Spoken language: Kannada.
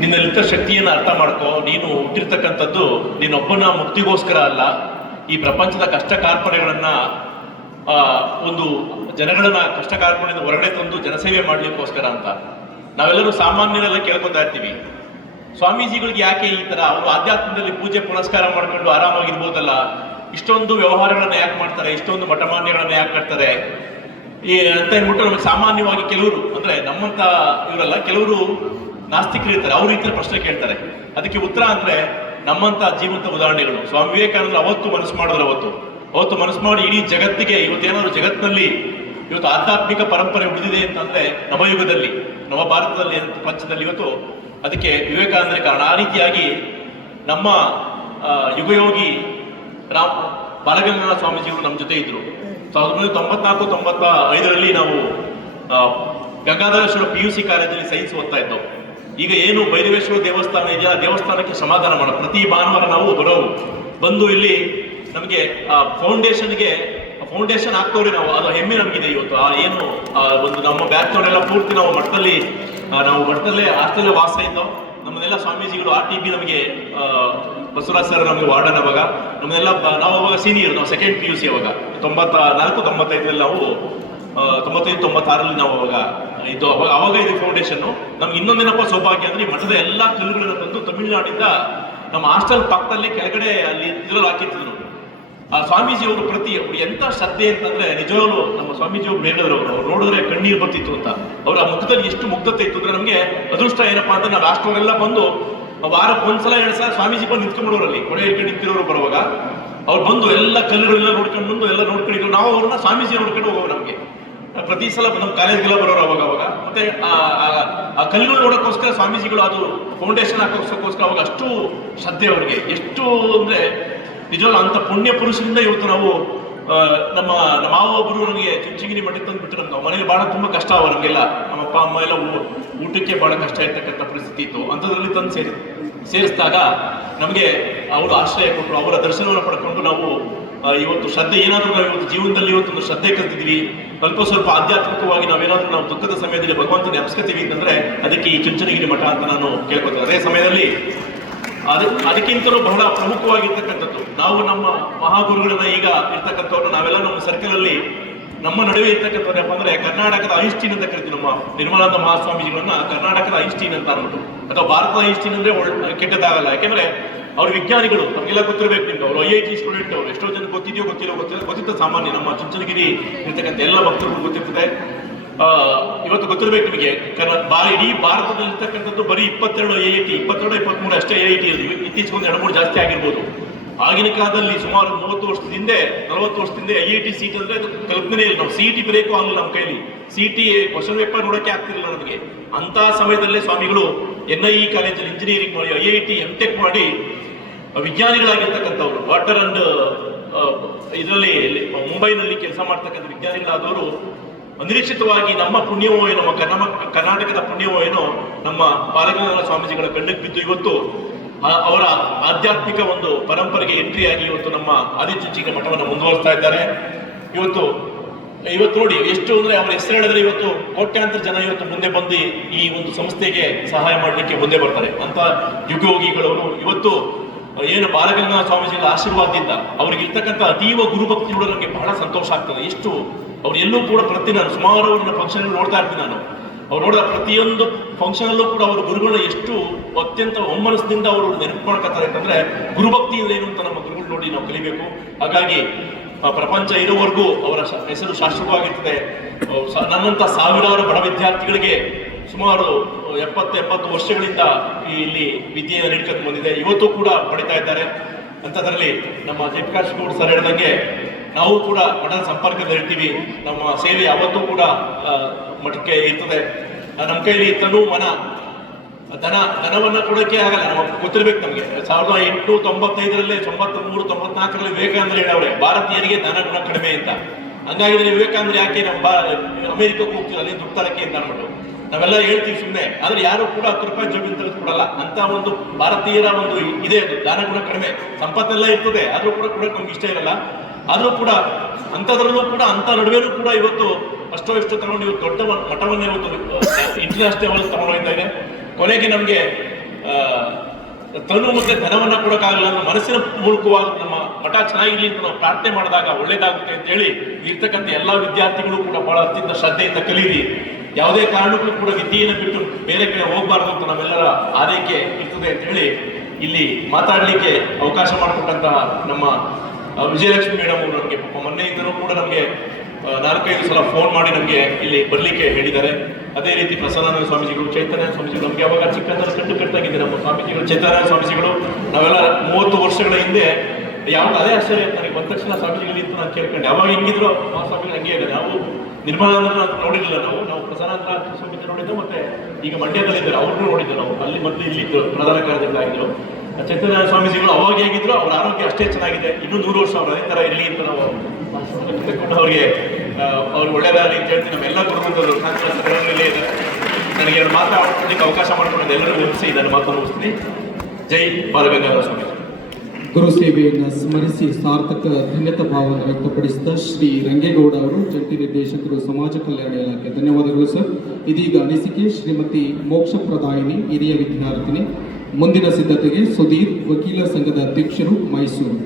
ನಿನ್ನಲ್ಲಿದ್ದ ಶಕ್ತಿಯನ್ನು ಅರ್ಥ ಮಾಡ್ಕೋ. ನೀನು ಹುಟ್ಟಿರ್ತಕ್ಕಂಥದ್ದು ನೀನೊಬ್ಬನ ಮುಕ್ತಿಗೋಸ್ಕರ ಅಲ್ಲ, ಈ ಪ್ರಪಂಚದ ಕಷ್ಟ ಕಾರ್ಪಣ್ಯಗಳನ್ನ ಒಂದು ಜನಗಳನ್ನ ಕಷ್ಟ ಕಾರ್ಪಣ್ಯದ ಹೊರಗಡೆ ತಂದು ಜನಸೇವೆ ಮಾಡ್ಲಿಕ್ಕೋಸ್ಕರ ಅಂತ ನಾವೆಲ್ಲರೂ ಸಾಮಾನ್ಯರೆಲ್ಲ ಕೇಳ್ಕೊತಾ ಇರ್ತೀವಿ. ಸ್ವಾಮೀಜಿಗಳಿಗೆ ಯಾಕೆ ಈ ತರ ಅವರು ಆಧ್ಯಾತ್ಮದಲ್ಲಿ ಪೂಜೆ ಪುನಸ್ಕಾರ ಮಾಡ್ಕೊಂಡು ಆರಾಮಾಗಿರ್ಬೋದಲ್ಲ, ಇಷ್ಟೊಂದು ವ್ಯವಹಾರಗಳನ್ನ ಯಾಕೆ ಮಾಡ್ತಾರೆ, ಇಷ್ಟೊಂದು ಮಠಮಾನ್ಯಗಳನ್ನ ಯಾಕೆ ಕಟ್ತಾರೆ ಅಂತ ಹೇಳ್ಬಿಟ್ಟು ನಮಗೆ ಸಾಮಾನ್ಯವಾಗಿ ಕೆಲವರು ಅಂದ್ರೆ ನಮ್ಮಂತ ಇವರಲ್ಲ, ಕೆಲವರು ನಾಸ್ತಿಕರು ಇರ್ತಾರೆ, ಅವ್ರ ರೀತಿಯಲ್ಲಿ ಪ್ರಶ್ನೆ ಕೇಳ್ತಾರೆ. ಅದಕ್ಕೆ ಉತ್ತರ ಅಂದ್ರೆ ನಮ್ಮಂತ ಜೀವಂತ ಉದಾಹರಣೆಗಳು. ಸ್ವಾಮಿ ವಿವೇಕಾನಂದರು ಅವತ್ತು ಮನಸ್ಸು ಮಾಡಿದ್ರು, ಅವತ್ತು ಮನಸ್ಸು ಮಾಡಿ ಇಡೀ ಜಗತ್ತಿಗೆ ಇವತ್ತೇನಾದ್ರು ಜಗತ್ತಿನಲ್ಲಿ ಇವತ್ತು ಆಧ್ಯಾತ್ಮಿಕ ಪರಂಪರೆ ಉಳಿದಿದೆ ಅಂತಂದ್ರೆ ನವಯುಗದಲ್ಲಿ, ನವ ಭಾರತದಲ್ಲಿ, ಪ್ರಪಂಚದಲ್ಲಿ ಇವತ್ತು ಅದಕ್ಕೆ ವಿವೇಕಾನಂದರೇ ಕಾರಣ. ಆ ರೀತಿಯಾಗಿ ನಮ್ಮ ಯುಗಯೋಗಿ ಬಾಲಗಂಗಾಧರ ಸ್ವಾಮೀಜಿಗಳು ನಮ್ಮ ಜೊತೆ ಇದ್ರು. 1994-95ರಲ್ಲಿ ನಾವು ಗಂಗಾಧರೇಶ್ವರ PUC ಕಾಲೇಜಲ್ಲಿ ಸೈನ್ಸ್ ಓದ್ತಾ ಇದ್ದವು. ಈಗ ಏನು ಭೈರವೇಶ್ವರ ದೇವಸ್ಥಾನ ಇದೆಯಾ, ದೇವಸ್ಥಾನಕ್ಕೆ ಸಮಾಧಾನ ಮಾಡೋ ಪ್ರತಿ ಭಾನುವಾರ ನಾವು ಬಂದು ಇಲ್ಲಿ ನಮಗೆ ಫೌಂಡೇಶನ್ ಹಾಕ್ತವ್ರಿ ನಾವು. ಅದು ಹೆಮ್ಮೆ ನಮಗಿದೆ ಇವತ್ತು. ಏನು ಒಂದು ನಮ್ಮ ಬ್ಯಾಚ್ನವರೆಲ್ಲ ಪೂರ್ತಿ ನಾವು ಮಠದಲ್ಲೇ ಹಾಸ್ಟೆಲ್ ವಾಸ ಇದ್ದವು. ನಮ್ಮನ್ನೆಲ್ಲ ಸ್ವಾಮೀಜಿಗಳು RTB ನಮಗೆ ಬಸವರಾಜ್ ಸರ್ ನಮಗೆ ವಾರ್ಡನ್. ಅವಾಗ ನಮ್ಮನ್ನೆಲ್ಲ ನಾವು ಅವಾಗ ಸೀನಿಯರ್, ನಾವು ಸೆಕೆಂಡ್ PUC ಅವಾಗ 94-95ರಲ್ಲಿ ನಾವು 95-96ರಲ್ಲಿ ನಾವು ಅವಾಗ ಇದು ಅವಾಗ ಇದು ಫೌಂಡೇಶನ್. ನಮ್ಗೆ ಇನ್ನೊಂದೇನಪ್ಪ ಸೌಭಾಗ್ಯ ಅಂದ್ರೆ ಈ ಮಠದ ಎಲ್ಲಾ ಕಲ್ಲುಗಳನ್ನ ತಂದು ತಮಿಳುನಾಡಿಂದ ನಮ್ಮ ಹಾಸ್ಟೆಲ್ ಪಕ್ಕದಲ್ಲಿ ಕೆಳಗಡೆ ಅಲ್ಲಿ ಇದ್ರಲ್ಲಿ ಹಾಕಿದ್ರು. ಆ ಸ್ವಾಮೀಜಿ ಅವರು ಅವ್ರು ಎಂತ ಶ್ರದ್ಧೆ ಅಂತಂದ್ರೆ ನಿಜವಾಗ್ಲು ನಮ್ಮ ಸ್ವಾಮೀಜಿ ಅವರು ಹೇಳಿದ್ರು, ಅವ್ರು ನೋಡಿದ್ರೆ ಕಣ್ಣೀರು ಬರ್ತಿತ್ತು ಅಂತ. ಅವ್ರ ಆ ಮುಖದಲ್ಲಿ ಎಷ್ಟು ಮುಗ್ಧತೆ ಇತ್ತು ಅಂದ್ರೆ ನಮ್ಗೆ ಅದೃಷ್ಟ ಏನಪ್ಪಾ ಅಂತ ನಾವು ರಾಷ್ಟ್ರವರೆಲ್ಲ ಬಂದು ವಾರಕ್ಕೆ ಒಂದ್ಸಲ 2 ಸಲ ಸ್ವಾಮೀಜಿ ಬಂದು ನಿಂತ್ಕೊಂಡ್ಬಿಡೋರಲ್ಲಿ, ಕೊಡೆ ಇಟ್ಕೊಂಡು ನಿಂತಿರೋರು ಬರುವಾಗ ಅವ್ರು ಬಂದು ಎಲ್ಲ ಕಲ್ಲುಗಳೆಲ್ಲ ನೋಡ್ಕೊಂಡು ಬಂದು ಎಲ್ಲ ನೋಡ್ಕೊಂಡಿದ್ರು. ನಾವು ಅವ್ರನ್ನ ಸ್ವಾಮೀಜಿ ನೋಡ್ಕೊಂಡು ಹೋಗೋ ನಮ್ಗೆ ಪ್ರತಿ ಸಲ ನಮ್ಮ ಕಾಲೇಜ್ಗೆಲ್ಲ ಬರೋರು ಅವಾಗ. ಮತ್ತೆ ಆ ಕಲ್ಲುಗಳು ನೋಡೋಕ್ಕೋಸ್ಕರ ಸ್ವಾಮೀಜಿಗಳು ಅದು ಫೌಂಡೇಶನ್ ಹಾಕೋಸ್ಕರ ಅವಾಗ ಅಷ್ಟು ಶ್ರದ್ಧೆ ಅವ್ರಿಗೆ. ಎಷ್ಟು ಅಂದ್ರೆ ನಿಜವಾಗ್ಲೂ ಅಂತ ಪುಣ್ಯ ಪುರುಷರಿಂದ ಇವತ್ತು ನಾವು ನಮ್ಮ ಮಾವ ಒಬ್ಬರು ನನಗೆ ಚುಂಚನಗಿರಿ ಮಠಕ್ಕೆ ತಂದು ಬಿಟ್ಟರು. ನಮ್ಮ ಮನೇಲಿ ಬಹಳ ತುಂಬಾ ಕಷ್ಟ ನಮಗೆಲ್ಲ, ನಮ್ಮ ಅಪ್ಪ ಅಮ್ಮ ಎಲ್ಲ ಊಟಕ್ಕೆ ಬಹಳ ಕಷ್ಟ ಇರ್ತಕ್ಕಂಥ ಪರಿಸ್ಥಿತಿ ಇತ್ತು. ಅಂಥದ್ರಲ್ಲಿ ತಂದು ಸೇರಿಸಿದಾಗ ನಮಗೆ ಅವರು ಆಶ್ರಯ ಕೊಟ್ಟರು, ಅವರ ದರ್ಶನವನ್ನು ಪಡ್ಕೊಂಡು ನಾವು ಇವತ್ತು ಶ್ರದ್ಧೆ ಏನಾದರೂ ನಾವು ಇವತ್ತು ಜೀವನದಲ್ಲಿ ಇವತ್ತು ಶ್ರದ್ಧೆ ಕಲ್ತಿದ್ವಿ, ಸ್ವಲ್ಪ ಆಧ್ಯಾತ್ಮಿಕವಾಗಿ ನಾವು ದುಃಖದ ಸಮಯದಲ್ಲಿ ಭಗವಂತನ ನೆನೆಸ್ಕೊತೀವಿ ಅಂತಂದ್ರೆ ಅದಕ್ಕೆ ಈ ಚುಂಚನಗಿರಿ ಮಠ ಅಂತ ನಾನು ಕೇಳ್ಕೊತೀನಿ. ಅದೇ ಸಮಯದಲ್ಲಿ ಅದಕ್ಕಿಂತಲೂ ಬಹಳ ಪ್ರಮುಖವಾಗಿರ್ತಕ್ಕಂಥದ್ದು ನಾವು ನಮ್ಮ ಮಹಾಗುರುಗಳನ್ನ ಈಗ ಇರ್ತಕ್ಕಂಥವ್ರು ನಾವೆಲ್ಲ ನಮ್ಮ ಸರ್ಕಲ್ ಅಲ್ಲಿ ನಮ್ಮ ನಡುವೆ ಇರ್ತಕ್ಕಂಥವ್ರು ಯಾಕಂದ್ರೆ ಅಂದ್ರೆ ಕರ್ನಾಟಕದ ಐನ್ಸ್ಟೀನ್ ಅಂತ ಕರಿತೀವಿ. ನಮ್ಮ ನಿರ್ಮಲಾನಂದ ಮಹಾಸ್ವಾಮೀಜಿಗಳನ್ನ ಕರ್ನಾಟಕದ ಐನ್ಸ್ಟೀನ್ ಅಂತ ಅಂದ್ಬಿಟ್ಟು, ಅಥವಾ ಭಾರತದ ಐನ್ಸ್ಟೀನ್ ಅಂದ್ರೆ ಕೆಟ್ಟದಾಗಲ್ಲ. ಯಾಕೆಂದ್ರೆ ಅವ್ರ ವಿಜ್ಞಾನಿಗಳು, ನಮಗೆಲ್ಲ ಗೊತ್ತಿರಬೇಕು. ನಿಮ್ಗೆ ಅವರು IIT ಸ್ಟೂಡೆಂಟ್, ಅವರು ಎಷ್ಟೋ ಜನ ಗೊತ್ತಿದೆಯೋ ಗೊತ್ತಿದ್ದ ಸಾಮಾನ್ಯ ನಮ್ಮ ಚುಂಚನಗಿರಿ ಇರ್ತಕ್ಕಂಥ ಎಲ್ಲ ಭಕ್ತರಿಗೂ ಗೊತ್ತಿರ್ತದೆ. ಇವತ್ತು ಗೊತ್ತಿರಬೇಕು ನಿಮಗೆ, ಇಡೀ ಭಾರತದಲ್ಲಿ ಇರ್ತಕ್ಕಂಥದ್ದು ಬರೀ 22 IIT, 22-23 ಅಷ್ಟೇ IIT ಇರೋದು. ಇತ್ತೀಚೆಗೆ 2-3 ಜಾಸ್ತಿ ಆಗಿರ್ಬೋದು. ಆಗಿನ ಕಾಲದಲ್ಲಿ ಸುಮಾರು 30 ವರ್ಷದ ಹಿಂದೆ 40 ವರ್ಷದ ಹಿಂದೆ IIT ಸೀಟ್ ಅಂದ್ರೆ ಕಲ್ಪನೆ ಇಲ್ಲ. ನಾವು CET ಬರೆಯೋಕ್ಕೂ ಆಗಲಿಲ್ಲ ನಮ್ಮ ಕೈಲಿ. CET ಕ್ವಶನ್ ಪೇಪರ್ ನೋಡೋಕೆ ಆಗ್ತಿರಲಿಲ್ಲ ನಮಗೆ. ಅಂತ ಸಮಯದಲ್ಲೇ ಸ್ವಾಮಿಗಳು NIE ಕಾಲೇಜಲ್ಲಿ ಇಂಜಿನಿಯರಿಂಗ್ ಮಾಡಿ IIT MTech ಮಾಡಿ ವಿಜ್ಞಾನಿಗಳಾಗಿರ್ತಕ್ಕಂಥವ್ರು, ವಾಟರ್ ಅಂಡ್ ಇದರಲ್ಲಿ ಮುಂಬೈನಲ್ಲಿ ಕೆಲಸ ಮಾಡ್ತಕ್ಕಂಥ ವಿಜ್ಞಾನಿಗಳಾದವರು ಅನಿರೀಕ್ಷಿತವಾಗಿ ನಮ್ಮ ಪುಣ್ಯವೋ ಏನೋ, ಕರ್ನಾಟಕದ ಪುಣ್ಯವೋ ಏನೋ ನಮ್ಮ ಬಾಲಗಂಗಾಧರ ಸ್ವಾಮೀಜಿಗಳ ಕಣ್ಣಿಗೆ ಬಿದ್ದು ಇವತ್ತು ಅವರ ಆಧ್ಯಾತ್ಮಿಕ ಒಂದು ಪರಂಪರೆಗೆ ಎಂಟ್ರಿ ಆಗಿ ಇವತ್ತು ನಮ್ಮ ಆದಿಚುಂಚನಗಿರಿ ಮಠವನ್ನು ಮುಂದುವರಿಸ್ತಾ ಇದ್ದಾರೆ. ಇವತ್ತು ನೋಡಿ ಎಷ್ಟು ಅಂದ್ರೆ ಅವರ ಹೆಸರು ಹೇಳಿದ್ರೆ ಇವತ್ತು ಕೋಟ್ಯಾಂತರ ಜನ ಇವತ್ತು ಮುಂದೆ ಬಂದು ಈ ಒಂದು ಸಂಸ್ಥೆಗೆ ಸಹಾಯ ಮಾಡಲಿಕ್ಕೆ ಮುಂದೆ ಬರ್ತಾರೆ. ಅಂತ ಯುಗಯೋಗಿಗಳವರು ಇವತ್ತು ಏನು ಬಾಲಗಂಗಾಧರ ಸ್ವಾಮೀಜಿಗಳ ಆಶೀರ್ವಾದದಿಂದ ಅವ್ರಿಗೆ ಇರ್ತಕ್ಕಂಥ ಅತೀವ ಗುರುಭಕ್ತಿ ನೋಡೋದು ನನಗೆ ಬಹಳ ಸಂತೋಷ ಆಗ್ತದೆ. ಎಷ್ಟು ಅವ್ರು ಎಲ್ಲೂ ಕೂಡ ನಾನು ಸುಮಾರು ಅವ್ರನ್ನ ಫಂಕ್ಷನ್ ನೋಡ್ತಾ ಇರ್ತೀನಿ. ಅವ್ರು ನೋಡಿದ ಪ್ರತಿಯೊಂದು ಫಂಕ್ಷನ್ ಅಲ್ಲೂ ಕೂಡ ಅವರು ಗುರುಗಳನ್ನ ಎಷ್ಟು ಅತ್ಯಂತ ಒಮ್ಮನಸ್ಸಿನಿಂದ ಅವರು ನೆನಪು ಮಾಡ್ಕೊತಾರೆ ಅಂತಂದ್ರೆ ಗುರುಭಕ್ತಿ ಏನು ಅಂತ ನಮ್ಮ ಗುರುಗಳು ನೋಡಿ ನಾವು ಕಲಿಬೇಕು. ಹಾಗಾಗಿ ಪ್ರಪಂಚ ಇರೋವರೆಗೂ ಅವರ ಹೆಸರು ಶಾಶ್ವತವಾಗಿರ್ತದೆ. ನನ್ನಂತ ಸಾವಿರಾರು ಬಡ ವಿದ್ಯಾರ್ಥಿಗಳಿಗೆ ಸುಮಾರು 70-80 ವರ್ಷಗಳಿಂದ ಇಲ್ಲಿ ವಿದ್ಯೆಯನ್ನು ನೀಡ್ಕೊಂಡು ಬಂದಿದೆ, ಇವತ್ತು ಕೂಡ ಪಡಿತಾ ಇದ್ದಾರೆ. ಅಂಥದ್ರಲ್ಲಿ ನಮ್ಮ ಜಯಪ್ರಕಾಶ್ ಗೌಡ್ ಸರ್ ಹೇಳಿದಂಗೆ ನಾವು ಕೂಡ ಮಠದ ಸಂಪರ್ಕದಲ್ಲಿ ಇರ್ತೀವಿ. ನಮ್ಮ ಸೇವೆ ಯಾವತ್ತೂ ಕೂಡ ಮಠಕ್ಕೆ ಇರ್ತದೆ. ನಮ್ಮ ಕೈಲಿ ತನು ಮನ ಧನವನ್ನ ಕೊಡೋಕೆ ಆಗಲ್ಲ. ನಮಗೆ ಗೊತ್ತಿರ್ಬೇಕು, ನಮಗೆ 1895ರಲ್ಲಿ 93-94ರಲ್ಲಿ ವಿವೇಕಾನಂದರು ಹೇಳವ್ರೆ ಭಾರತೀಯರಿಗೆ ಧನ ಗುಣ ಕಡಿಮೆ ಅಂತ. ಹಂಗಾಗಿ ವಿವೇಕಾನಂದರು ಯಾಕೆ ನಮ್ಮ ಅಮೆರಿಕಕ್ಕೆ ಹೋಗ್ತೀವಿ ಅಲ್ಲಿ ದುಡ್ತಾರಕ್ಕೆ ಅಂತ ಅಂದ್ಬಿಟ್ಟು ನಾವೆಲ್ಲ ಹೇಳ್ತೀವಿ ಸುಮ್ಮನೆ. ಆದ್ರೆ ಯಾರು ಕೂಡ 10 ರೂಪಾಯಿ ಜಮೀನು ತೆಗೆದುಕೊಡಲ್ಲ. ಅಂತ ಒಂದು ಭಾರತೀಯರ ಒಂದು ಇದೆ, ಅದು ದಾನ ಗುಣ ಕಡಿಮೆ. ಸಂಪತ್ತೆಲ್ಲ ಇರ್ತದೆ, ಆದ್ರೂ ಕೂಡ ಕೊಡೋಕೆ ನಮ್ಗೆ ಇಷ್ಟ ಇರಲ್ಲ. ಆದ್ರೂ ಕೂಡ ಅಂಥದ್ರಲ್ಲೂ ಕೂಡ ಅಂಥ ನಡುವೆನೂ ಕೂಡ ಇವತ್ತು ಅಷ್ಟೋ ತಗೊಂಡು ಇವತ್ತು ದೊಡ್ಡ ಮಠವನ್ನೇ ಇವತ್ತು ಇಂಟರ್ನ್ಯಾಷನಲ್ ತಗೊಂಡೋಗ್ತಾ ಇದೆ. ಕೊನೆಗೆ ನಮಗೆ ತನು ಮತ್ತೆ ಧನವನ್ನ ಕೊಡೋಕ್ಕಾಗಲ್ಲ ಅನ್ನೋ ಮನಸ್ಸಿನ ಮೂಲಕವಾಗಿ ನಮ್ಮ ಮಠ ಚೆನ್ನಾಗಿರ್ಲಿ ಅಂತ ನಾವು ಪ್ರಾರ್ಥನೆ ಮಾಡಿದಾಗ ಒಳ್ಳೇದಾಗುತ್ತೆ ಅಂತ ಹೇಳಿ ಇರ್ತಕ್ಕಂಥ ಎಲ್ಲಾ ವಿದ್ಯಾರ್ಥಿಗಳು ಕೂಡ ಬಹಳ ಅತ್ಯಂತ ಶ್ರದ್ಧೆಯಿಂದ ಕಲೀರಿ, ಯಾವುದೇ ಕಾರಣಕ್ಕೂ ಕೂಡ ವಿದ್ಯೆಯನ್ನು ಬಿಟ್ಟು ಬೇರೆ ಕಡೆ ಹೋಗಬಾರ್ದು ಅಂತ ನಮ್ಮೆಲ್ಲರ ಆರೈಕೆ ಇರ್ತದೆ ಅಂತ ಹೇಳಿ ಇಲ್ಲಿ ಮಾತಾಡಲಿಕ್ಕೆ ಅವಕಾಶ ಮಾಡಿಕೊಟ್ಟಂತಹ ನಮ್ಮ ವಿಜಯಲಕ್ಷ್ಮಿ ಮೇಡಮ್ ಅವರು ನಮಗೆ ಪಾಪ ಮೊನ್ನೆಯಿಂದನೂ ಕೂಡ ನಮಗೆ 4-5 ಸಲ ಫೋನ್ ಮಾಡಿ ನಮಗೆ ಇಲ್ಲಿ ಬರಲಿಕ್ಕೆ ಹೇಳಿದ್ದಾರೆ. ಅದೇ ರೀತಿ ಪ್ರಸನ್ನಾನಂದ ಸ್ವಾಮೀಜಿಗಳು, ಚೈತನ್ಯ ಸ್ವಾಮೀಜಿಗಳು, ನಮಗೆ ಅವಾಗ ಚಿಕ್ಕಂದ ಕಟ್ಟಾಗಿದೆ ನಮ್ಮ ಸ್ವಾಮೀಜಿಗಳು, ಚೈತನ್ಯ ಸ್ವಾಮೀಜಿಗಳು. ನಾವೆಲ್ಲ 30 ವರ್ಷಗಳ ಹಿಂದೆ ಯಾವಾಗ ಅದೇ ಆಶ್ಚರ್ಯ ನನಗೆ ಬಂದ ತಕ್ಷಣ ಸ್ವಾಮೀಜಿಗಳು ಇತ್ತು ನಾನು ಕೇಳ್ಕೊಂಡೆ. ಅವಾಗ ಹೆಂಗಿದ್ರು ಆ ಸ್ವಾಮಿಗಳು ಹಂಗೆ ಇದೆ. ನಾವು ನಿರ್ಮಲಾನಂದ ನೋಡಿರಲಿಲ್ಲ, ನಾವು ಪ್ರಸನ್ನಾನಂದ ಸ್ವಾಮೀಜಿ ನೋಡಿದ್ದು, ಮತ್ತೆ ಈಗ ಮಂಡ್ಯದಲ್ಲಿದ್ದಾರೆ ಅವ್ರನ್ನೂ ನೋಡಿದ್ದು ನಾವು. ಅಲ್ಲಿ ಮೊದಲು ಇಲ್ಲಿದ್ದು ಪ್ರಧಾನ ಕಾರ್ಯದರ್ಶಿಗಳಾಗಿದ್ರು. ಚೈತನ್ಯ ಸ್ವಾಮೀಜಿಗಳು ಅವಾಗ ಹೇಗಿದ್ರು, ಅವ್ರ ಆರೋಗ್ಯ ಅಷ್ಟೇ ಚೆನ್ನಾಗಿದೆ, ಇನ್ನೂ 100 ವರ್ಷ ಅವ್ರು ಅದೇ ಥರ ಇರಲಿ ಅಂತ ನಾವು ಅವ್ರಿಗೆ ಒಳ್ಳೆಯದಾಗಲಿ ಅಂತ ಹೇಳ್ತೀನಿ. ನಮ್ಮೆಲ್ಲ ಗುರುಗಳು ಇದ್ದಾರೆ. ನನಗೆ ಎರಡು ಮಾತಾಡಲಿಕ್ಕೆ ಅವಕಾಶ ಮಾಡಿಕೊಂಡು ಎಲ್ಲರಿಗೂ ಒಪ್ಪಿಸಿ ಇದನ್ನು ಮಾತು ಮುಗಿಸ್ತೀನಿ. ಜೈ ಬಾಲಗಂಗಾಧರ ಸ್ವಾಮಿ. ಗುರು ಸೇವೆಯನ್ನು ಸ್ಮರಿಸಿ ಸಾರ್ಥಕ ಧನ್ಯತಾ ಭಾವನೆ ವ್ಯಕ್ತಪಡಿಸಿದ ಶ್ರೀ ರಂಗೇಗೌಡ ಅವರು, ಜಂಟಿ ನಿರ್ದೇಶಕರು, ಸಮಾಜ ಕಲ್ಯಾಣ ಇಲಾಖೆ. ಧನ್ಯವಾದಗಳು ಸರ್. ಇದೀಗ ಅನಿಸಿಕೆ ಶ್ರೀಮತಿ ಮೋಕ್ಷಪ್ರದಾಯಿನಿ, ಹಿರಿಯ ವಿದ್ಯಾರ್ಥಿನಿ. ಮುಂದಿನ ಸಿದ್ಧತೆಗೆ ಸುಧೀರ್, ವಕೀಲರ ಸಂಘದ ಅಧ್ಯಕ್ಷರು, ಮೈಸೂರು.